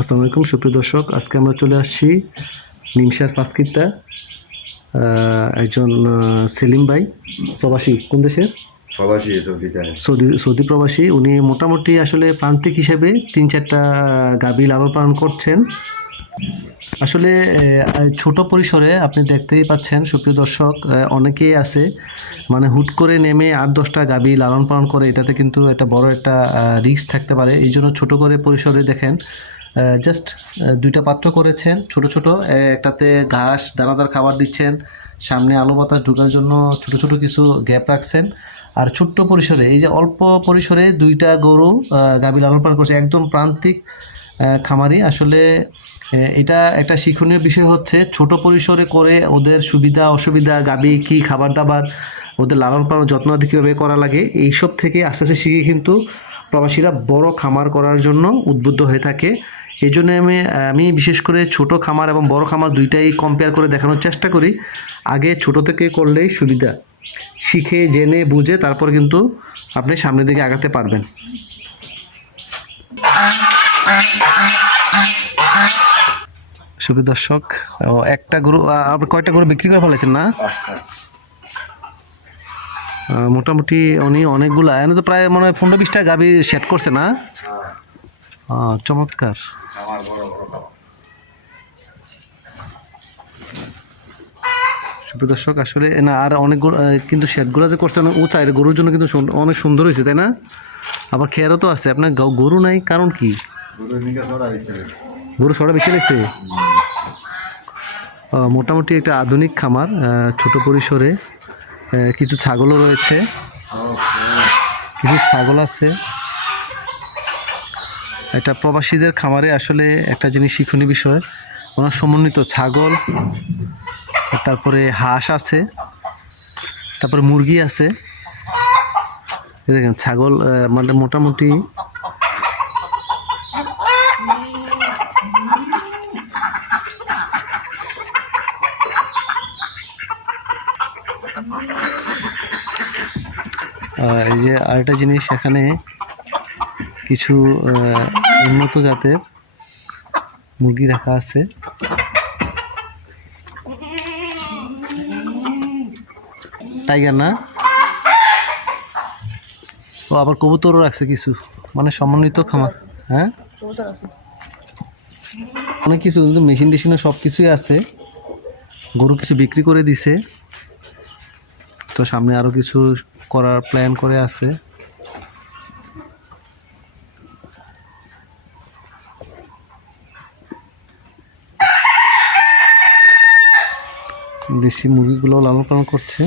আসসালামু আলাইকুম সুপ্রিয় দর্শক। আজকে আমরা চলে আসছি নিমসার পাঁচকিত্তা একজন সেলিম ভাই। প্রবাসী কোন দেশের? প্রবাসী সৌদি সৌদি প্রবাসী। উনি মোটামুটি আসলে প্রান্তিক হিসেবে তিন চারটা গাবি লালন পালন করছেন। আসলে ছোট পরিসরে আপনি দেখতেই পাচ্ছেন সুপ্রিয় দর্শক অনেকেই আছে মানে হুট করে নেমে আট দশটা গাবি লালন পালন করে এটাতে কিন্তু একটা বড় একটা রিস্ক থাকতে পারে। এই জন্য ছোটো করে পরিসরে দেখেন জাস্ট দুইটা পাত্র করেছেন, ছোট ছোট। একটাতে ঘাস, দানাদার খাবার দিচ্ছেন। সামনে আলো বাতাস ঢোকার জন্য ছোট ছোট কিছু গ্যাপ রাখছেন। আর ছোট্ট পরিসরে, এই যে অল্প পরিসরে দুইটা গরু গাভী লালন পালন করছে, একদম প্রান্তিক খামারি। আসলে এটা একটা শিক্ষণীয় বিষয় হচ্ছে, ছোট পরিসরে করে ওদের সুবিধা, অসুবিধা গাবি কি খাবার দাবার, ওদের লালন পালন যত্ন কীভাবে করা লাগে, এইসব থেকে আস্তে আস্তে শিখে কিন্তু প্রবাসীরা বড় খামার করার জন্য উদ্বুদ্ধ হয়ে থাকে। এই জন্য আমি আমি বিশেষ করে ছোট খামার এবং বড় খামার দুইটাই কম্পেয়ার করে দেখানোর চেষ্টা করি। আগে ছোট থেকে করলেই সুবিধা। শিখে জেনে বুঝে তারপর কিন্তু আপনি সামনের দিকে আগাতে পারবেন। সুপ্রিয় দর্শক একটা গরু আপনি কয়টা গরু বিক্রি করে ফেলেছেন না? মোটামুটি উনি অনেকগুলো এনে তো প্রায় মনে হয় পনেরো বিশটা গাভি সেট করছে না? আহ, চমৎকার। আমার বড় বড় সুপ্রিয় দর্শক আসলে না আর অনেক কিন্তু শেডগুলো যে করছে অনেক উঁচা এটা গরুর জন্য কিন্তু অনেক সুন্দর হয়েছে তাই না? আবার খেয়ারও তো আছে আপনার গরু নাই কারণ কি? গরু সরা বেশি লাগছে মোটামুটি একটা আধুনিক খামার ছোট পরিসরে কিছু ছাগলও রয়েছে। কিছু ছাগল আছে। এটা প্রবাসীদের খামারে আসলে একটা জিনিস শিক্ষণীয় বিষয়। ওনার সমন্বিত ছাগল, তারপরে হাঁস আছে, তারপরে মুরগি আছে। দেখেন, ছাগল মানে মোটামুটি এই যে আরেকটা জিনিস এখানে কিছু উন্নত জাতের মুরগি রাখা আছে। টাইগার না? ও আবার কবুতরও রাখছে কিছু। মানে সমন্বিত খামার। হ্যাঁ? অনেক কিছু, কিন্তু মেশিন টেশিনও সব কিছুই আছে। গরু কিছু বিক্রি করে দিছে। তো সামনে আরও কিছু করার প্ল্যান করে আছে। দেশি মুরগিগুলো লালন পালন করছে।